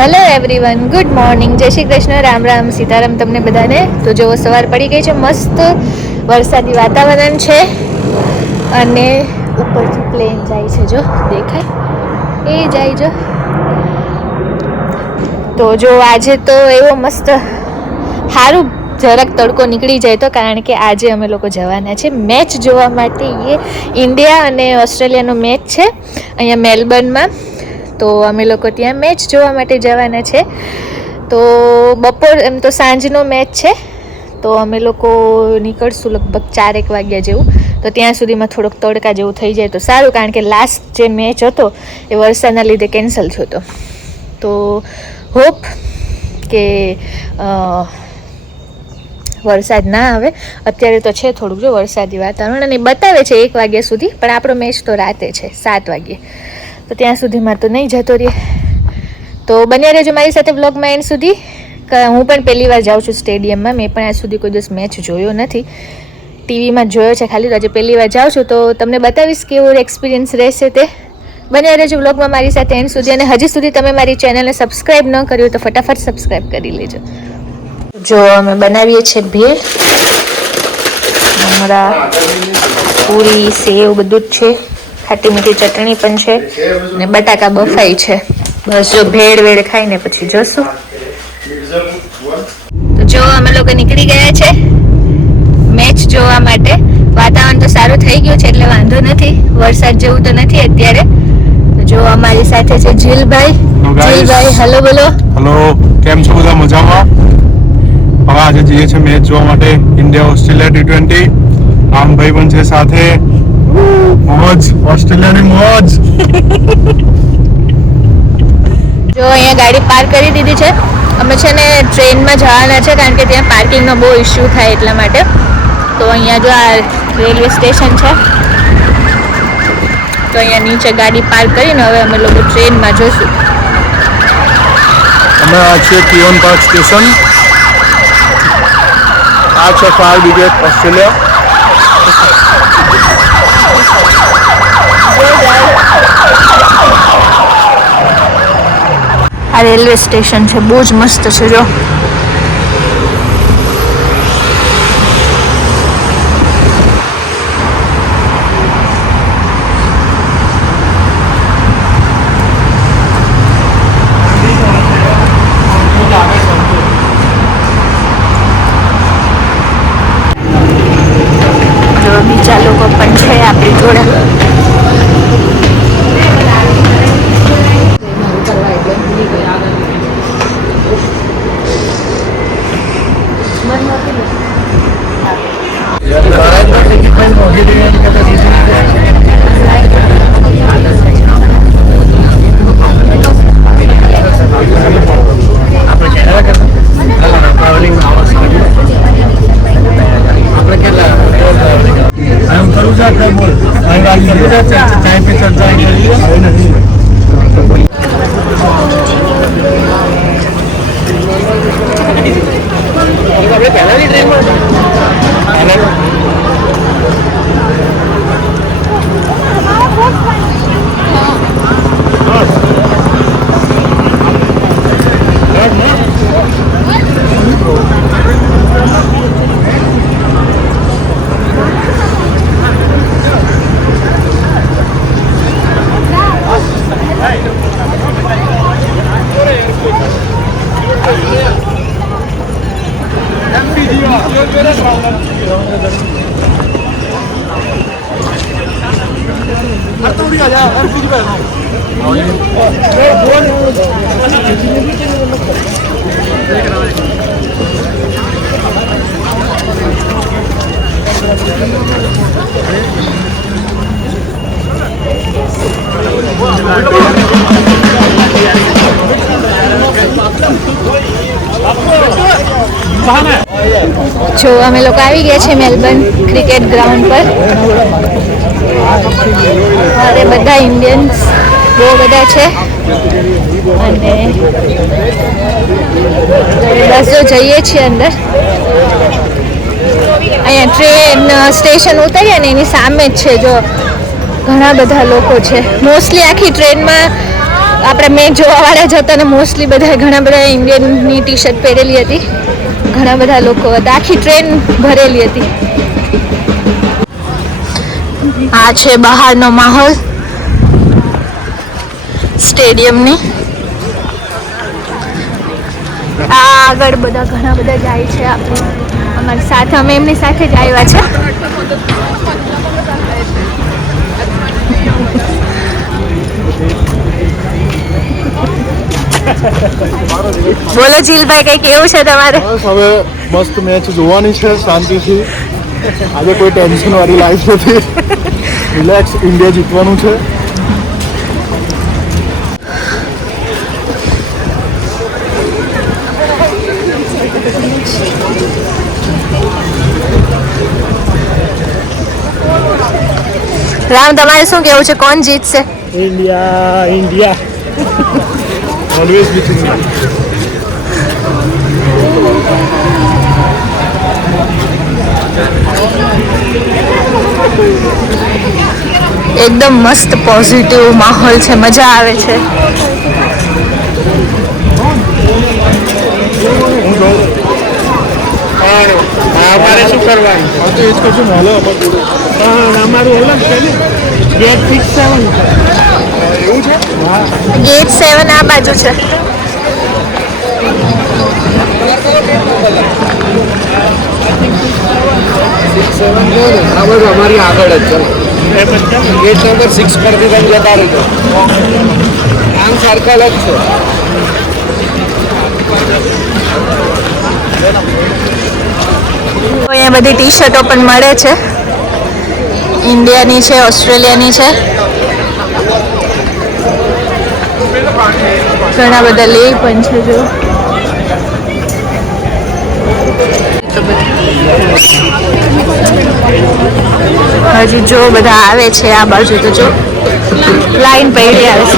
Hello everyone, good morning, જય શ્રી કૃષ્ણ, રામ રામ, સીતારામ તમને બધાને. તો જો સવાર પડી ગઈ છે, મસ્ત વરસાદી વાતાવરણ છે અને ઉપરથી પ્લેન જાય છે, જો દેખાય એ જાય જો. તો જો આજે તો એવો મસ્ત સારું જરાક તડકો નીકળી જાય તો, કારણ કે આજે અમે લોકો જવાના છે મેચ જોવા માટે. એ ઇન્ડિયા અને ઓસ્ટ્રેલિયાનો મેચ છે અહીંયા મેલબર્નમાં. તો અમે લોકો ત્યાં મેચ જોવા માટે જવાના છે. તો બપોર એમ તો સાંજનો મેચ છે, તો અમે લોકો નીકળશું લગભગ 4-1 વાગ્યા જેવું. તો ત્યાં સુધીમાં થોડોક તડકા જેવું થઈ જાય તો સારું, કારણ કે લાસ્ટ જે મેચ હતો એ વરસાદના લીધે કેન્સલ થયો હતો. તો હોપ કે વરસાદ ના આવે. અત્યારે તો છે થોડુંક જો વરસાદી વાતાવરણ, અને બતાવે છે 1 વાગ્યા સુધી, પણ આપણો મેચ તો રાતે છે 7 વાગ્યે. તો ત્યાં સુધીમાં તો નહીં જતો રહે. તો બન્યા રહેજો મારી સાથે વ્લોગમાં એન્ડ સુધી. હું પણ પહેલી વાર જાઉં છું સ્ટેડિયમમાં. મેં પણ આજ સુધી કોઈ દિવસ મેચ જોયો નથી, ટીવીમાં જોયો છે ખાલી. આજે પહેલી વાર જાઉં છું, તો તમને બતાવીશ કેવો એક્સપિરિયન્સ રહેશે તે. બન્યા રહેજો વ્લોગમાં મારી સાથે એન્ડ સુધી. અને હજી સુધી તમે મારી ચેનલને સબસ્ક્રાઈબ ન કર્યું તો ફટાફટ સબસ્ક્રાઈબ કરી લેજો. જો અમે બનાવીએ છીએ ભેળ, મમરા, પૂરી, સેવ બધું જ છે. ખાટી મીઠી ચટણી પણ છે ને બટાકા બફાઈ છે. બસ જો ભેળ વેળ ખાઈને પછી જશું. તો જો અમે લોકો નીકળી ગયા છે મેચ જોવા માટે. વાતાવરણ તો સારું થઈ ગયું છે એટલે વાંધો નથી, વરસાદ જેવું તો નથી અત્યારે. તો જો અમારી સાથે છે જીલભાઈ. જીલભાઈ હેલો બોલો. હેલો, કેમ છો બધા? મજામાં? હવે આજે જઈએ છીએ મેચ જોવા માટે, ઇન્ડિયા ઓસ્ટ્રેલિયા T20. રામભાઈ પણ છે સાથે. મોજ, ઓસ્ટ્રેલિયાની મોજ. જો અહીંયા ગાડી પાર્ક કરી દીધી છે. અમે છે ને ટ્રેનમાં જવાના છે, કારણ કે ત્યાં પાર્કિંગનો બહુ ઇશ્યુ થાય એટલા માટે. તો અહીંયા જો આ રેલવે સ્ટેશન છે, તો અહીંયા નીચે ગાડી પાર્ક કરીને હવે અમે લોકો ટ્રેનમાં જઈશું. અમે આ છીએ કિયોન પાર્ક સ્ટેશન. આ છે ફાયર બ્રિગેડ ઓસ્ટ્રેલિયા. આ રેલવે સ્ટેશન છે, બહુ જ મસ્ત છે જો. બીજા લોકો પણ છે આપણી જોડે. चाय पे चर्चा જો અમે લોકો આવી ગયા છે મેલબર્ન ક્રિકેટ ગ્રાઉન્ડ પર. અરે બધા ઇન્ડિયન્સ બહુ બધા છે, અને બસ જો જઈએ છીએ અંદર. અહીંયા ટ્રેન સ્ટેશન ઉતરીએ ને એની સામે જ છે જો, ઘણા બધા લોકો છે. મોસ્ટલી આખી ટ્રેનમાં આપણે મેચ જોવાવાળા જ હતા ને મોસ્ટલી બધા ઘણા બધા ઇન્ડિયનની ટી શર્ટ પહેરેલી હતી. ઘણા બધા લોકો હતા, આખી ટ્રેન ભરેલી હતી. આ છે બહારનો માહોલ સ્ટેડિયમની. આ આગળ બધા ઘણા બધા જાય છે. આપણે અમારી સાથે, અમે એમની સાથે જ આવ્યા છે. બોલો જીલભાઈ, કઈ કેવું છે તમારે? બસ હવે મસ્ત મેચ જોવાની છે શાંતિથી. આજે કોઈ ટેન્શન વાળી લાઈફ નથી. રિલેક્સ, ઇન્ડિયા જીતવાનું છે. રામ, તમારે શું કેવું છે, કોણ જીતશે? India, India always with India. એકદમ મસ્ત પોઝિટિવ માહોલ છે, મજા આવે છે. અમારે શું કરવાનું? એ જ કશું મળે અમારું અલગ છે ને. ગેટ 6-7 એવું છે. ગેટ 7 આ બાજુ છે. અમારી આગળ જ છે. ગેટ નંબર 6 પરથી તમે જતા રહેજો. આમ સર્કલ જ છે. અહીંયા બધી ટી શર્ટો પણ મળે છે. ઇન્ડિયાની છે, ઓસ્ટ્રેલિયાની છે. ઘણા બધા લે પણ છે. જો હજી જો બધા આવે છે આ બાજુ, તો જો લાઈન પડી આવે છે.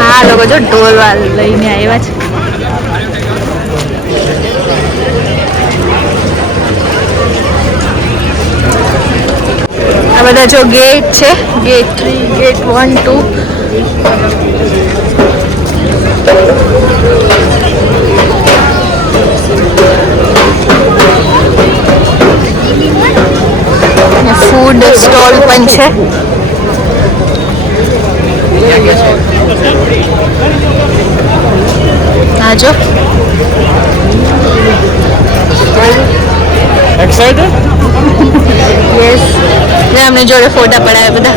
હા, લોકો જો ઢોલ વાલ લઈને આવ્યા છે. આ બધા જો ગેટ છે, ગેટ 3, ગેટ 1, 2. ફૂડ સ્ટોલ પણ છે. હા જો એક્સાઇટેડ? યસ, મેં અમને જોડે ફોટા પડાવ્યા બધા.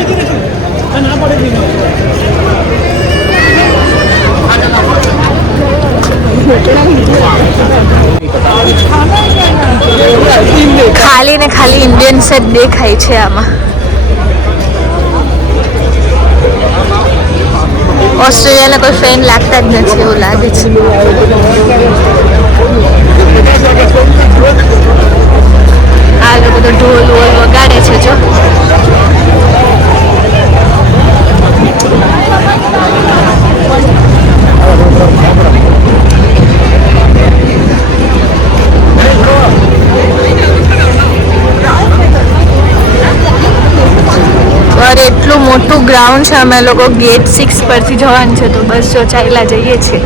ખાલી ને ખાલી ઇન્ડિયન સેટ દેખાય છે આમાં. ઓસ્ટ્રેલિયાના કોઈ ફેન લાગતા જ નથી એવું લાગે છે. આ લોકો તો ઢોલ વોલ વગાડે છે. જો और એટલું મોટું ગ્રાઉન્ડ છે. અમે લોકો ગેટ 6 પરથી જવાનું છે, તો બસ જો ચાલ્યા જઈએ છીએ.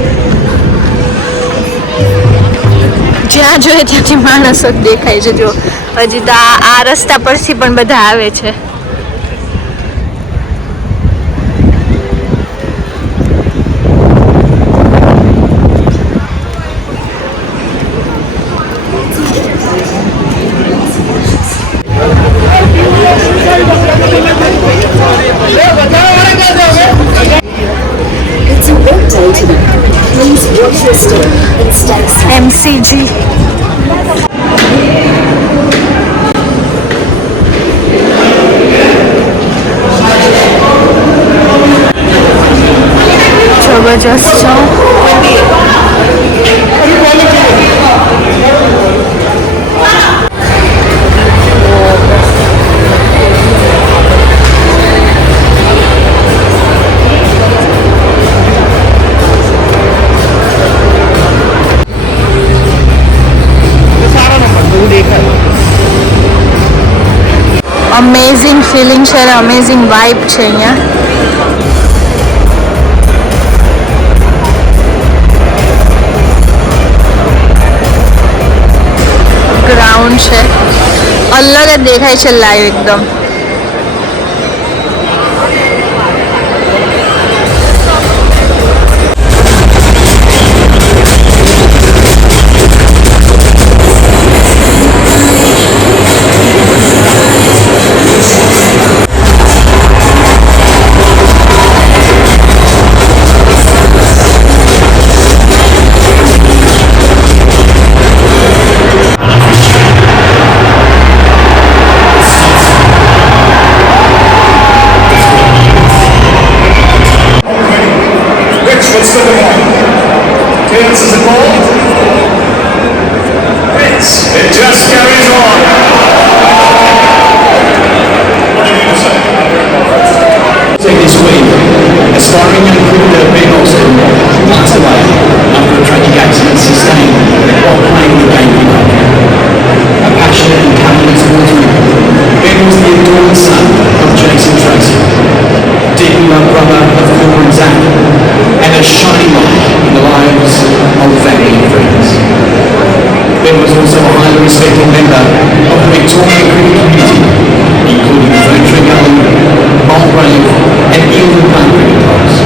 જ્યાં જોઈએ ત્યાંથી માણસો જ દેખાય છે. જો હજી તો આ રસ્તા પરથી પણ બધા આવે છે. MCG. જબરજસ્ત છે. અમેઝિંગ ફિલિંગ છે અને અમેઝિંગ વાઇબ છે અહીંયા. ગ્રાઉન્ડ છે, અલગ જ દેખાય છે લાઈવ એકદમ. Aspiring young cricketer Ben Austin passed away after a tragic accident sustained while playing the game of cricket. A passionate and talented sportsman, Ben was the adored son of Jason Tracy, deeply loved brother of Cooper and Zach, and a shining light in the lives of family and friends. Ben was also a highly respected member of the Victorian cricket community, including Ferntree Gully, Mulgrave and Eildon Park cricket clubs.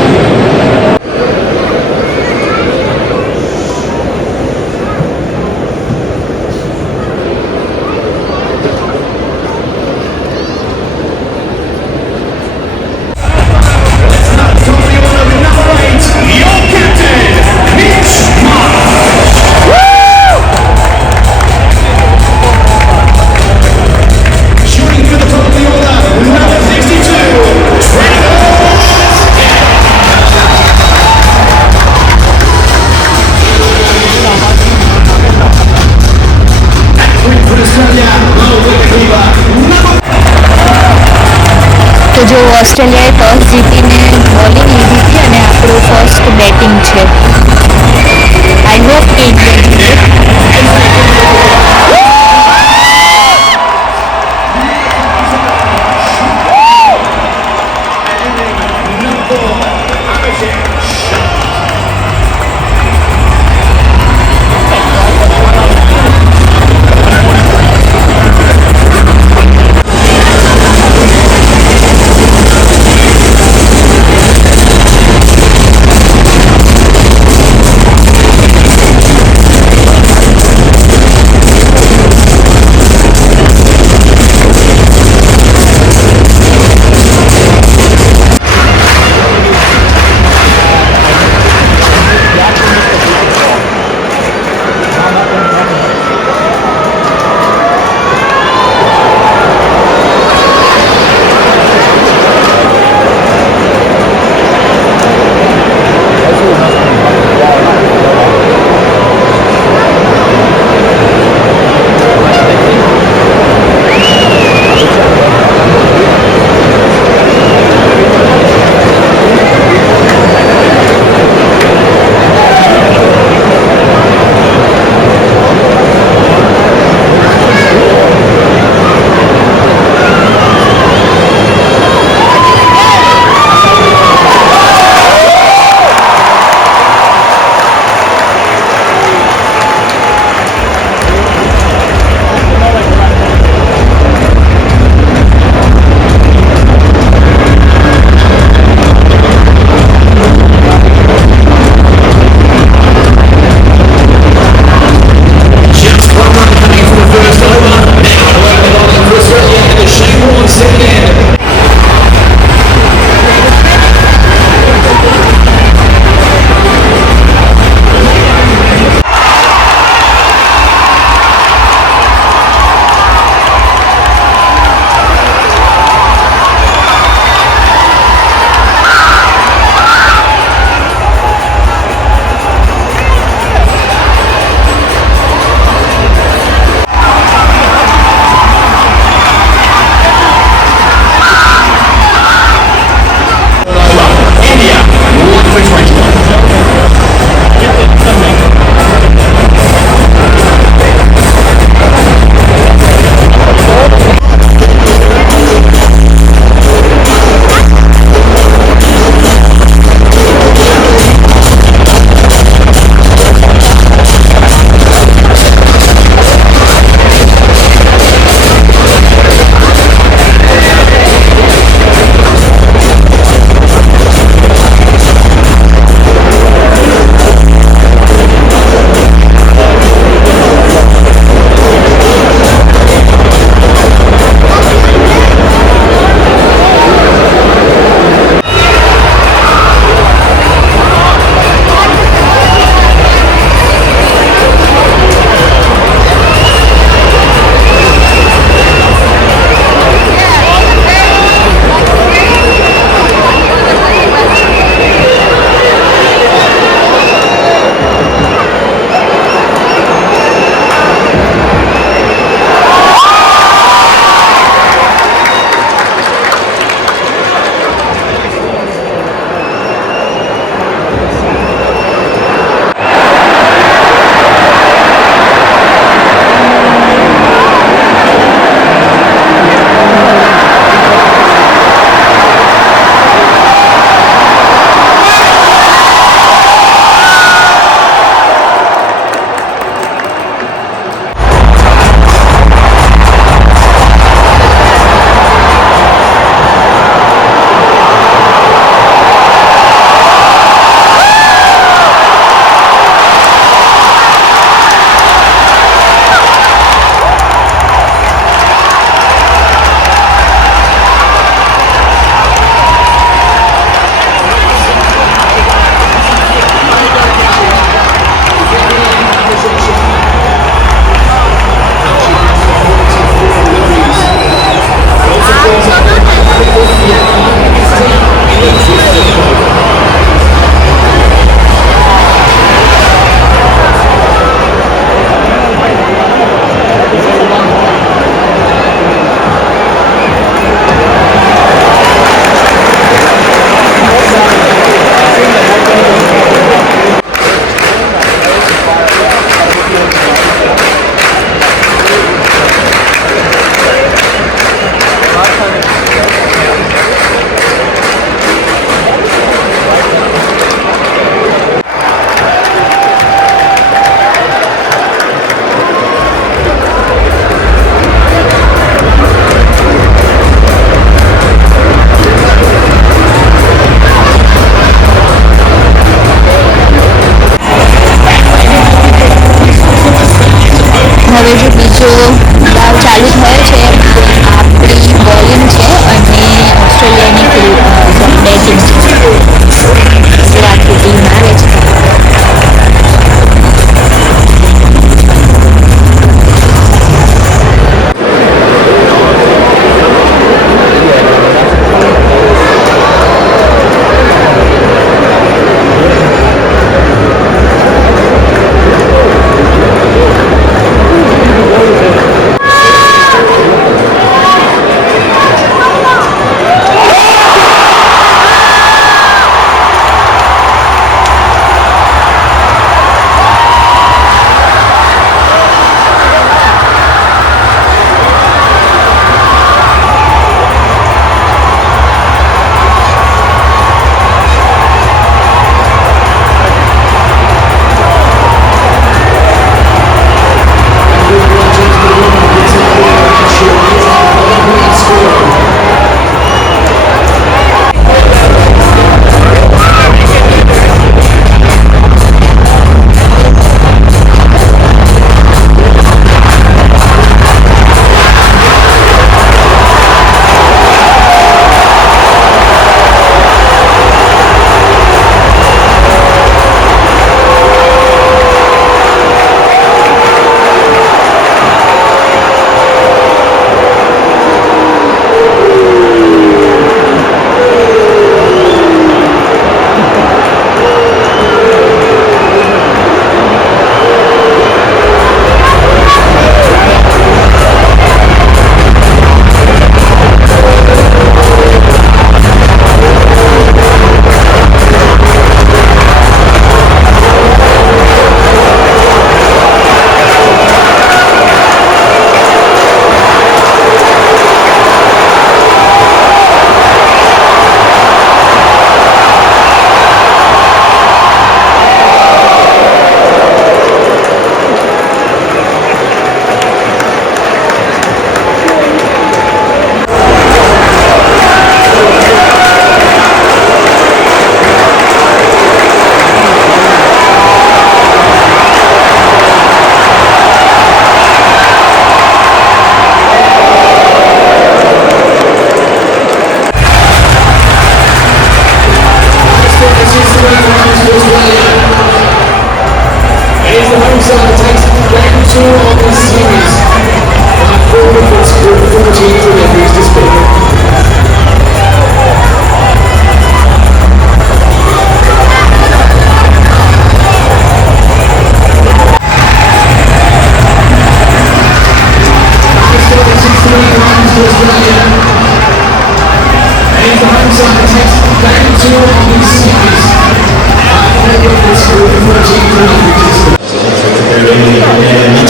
તો જો ઓસ્ટ્રેલિયાએ ટોસ જીતીને બોલિંગ લીધી હતી અને આપણું first batting છે. I hope કે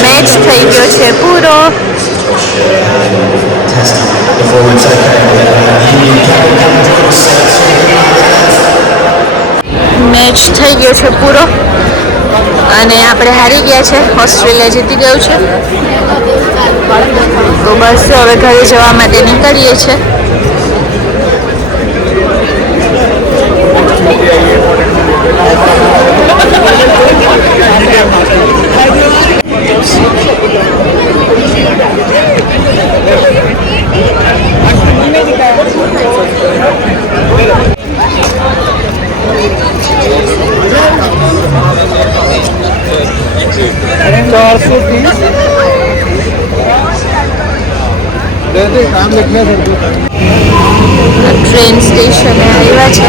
મેચ થઈ ગયો છે પૂરો. મેચ થઈ ગયો છે પૂરો અને આપણે હારી ગયા છે. ઓસ્ટ્રેલિયા જીતી ગયું છે. તો બસ હવે ઘરે જવા માટે નીકળીએ છીએ. ટ્રેન સ્ટેશને આવ્યા છે.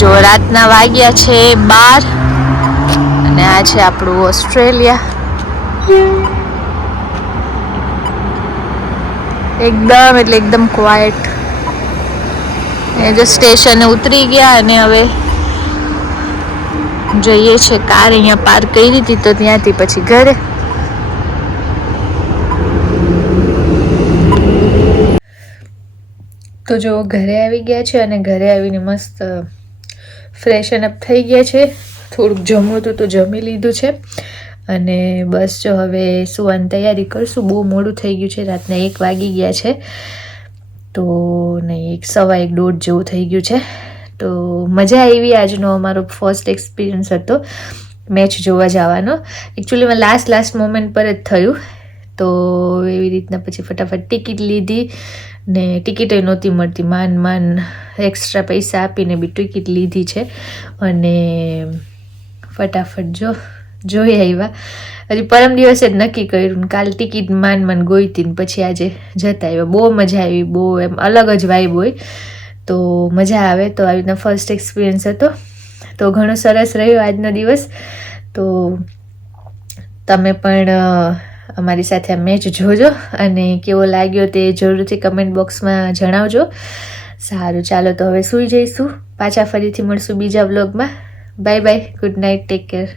જો રાતના વાગ્યા છે 12 અને આ છે આપણું ઓસ્ટ્રેલિયા. એકદમ એટલે એકદમ ક્વાયટ. એ જે સ્ટેશને ઉતરી ગયા અને હવે જઈએ છે. કાર અહીંયા પાર્ક કરી હતી તો ત્યાંથી પછી ઘરે. તો જો ઘરે આવી ગયા છે અને ઘરે આવીને મસ્ત ફ્રેશન અપ થઈ ગયા છે. થોડુંક જમવું હતું તો જમી લીધું છે અને બસ જો હવે સુવાની તૈયારી કરશું. બહુ મોડું થઈ ગયું છે. રાતના 1 વાગી ગયા છે. તો નહીં 1:15 જેવું થઈ ગયું છે. તો મજા આવી. આજનો અમારો ફર્સ્ટ એક્સપિરિયન્સ હતો મેચ જોવા જવાનો. એકચ્યુઅલીમાં લાસ્ટ મોમેન્ટ પર જ થયું. તો એવી રીતના પછી ફટાફટ ટિકિટ લીધી ને ટિકિટે નહોતી મળતી. માન એક્સ્ટ્રા પૈસા આપીને બી ટિકિટ લીધી છે અને ફટાફટ જોઈ આવ્યા. હજી પરમ દિવસે જ નક્કી કર્યું. કાલ ટિકિટ માન ગોઈતી ને પછી આજે જતા આવ્યા. બહુ મજા આવી. બહુ એમ અલગ જ વાઇબ હોય તો મજા આવે. તો આવી રીતના ફર્સ્ટ એક્સપિરિયન્સ હતો. તો ઘણો સરસ રહ્યો આજનો દિવસ. તો તમે પણ અમારી સાથે આ મેચ જોજો અને કેવો લાગ્યો તે જરૂરથી કમેન્ટ બોક્સમાં જણાવજો. સારું, ચાલો તો હવે સૂઈ જઈશું. પાછા ફરીથી મળશું બીજા વ્લોગમાં. Bye bye, good night, take care.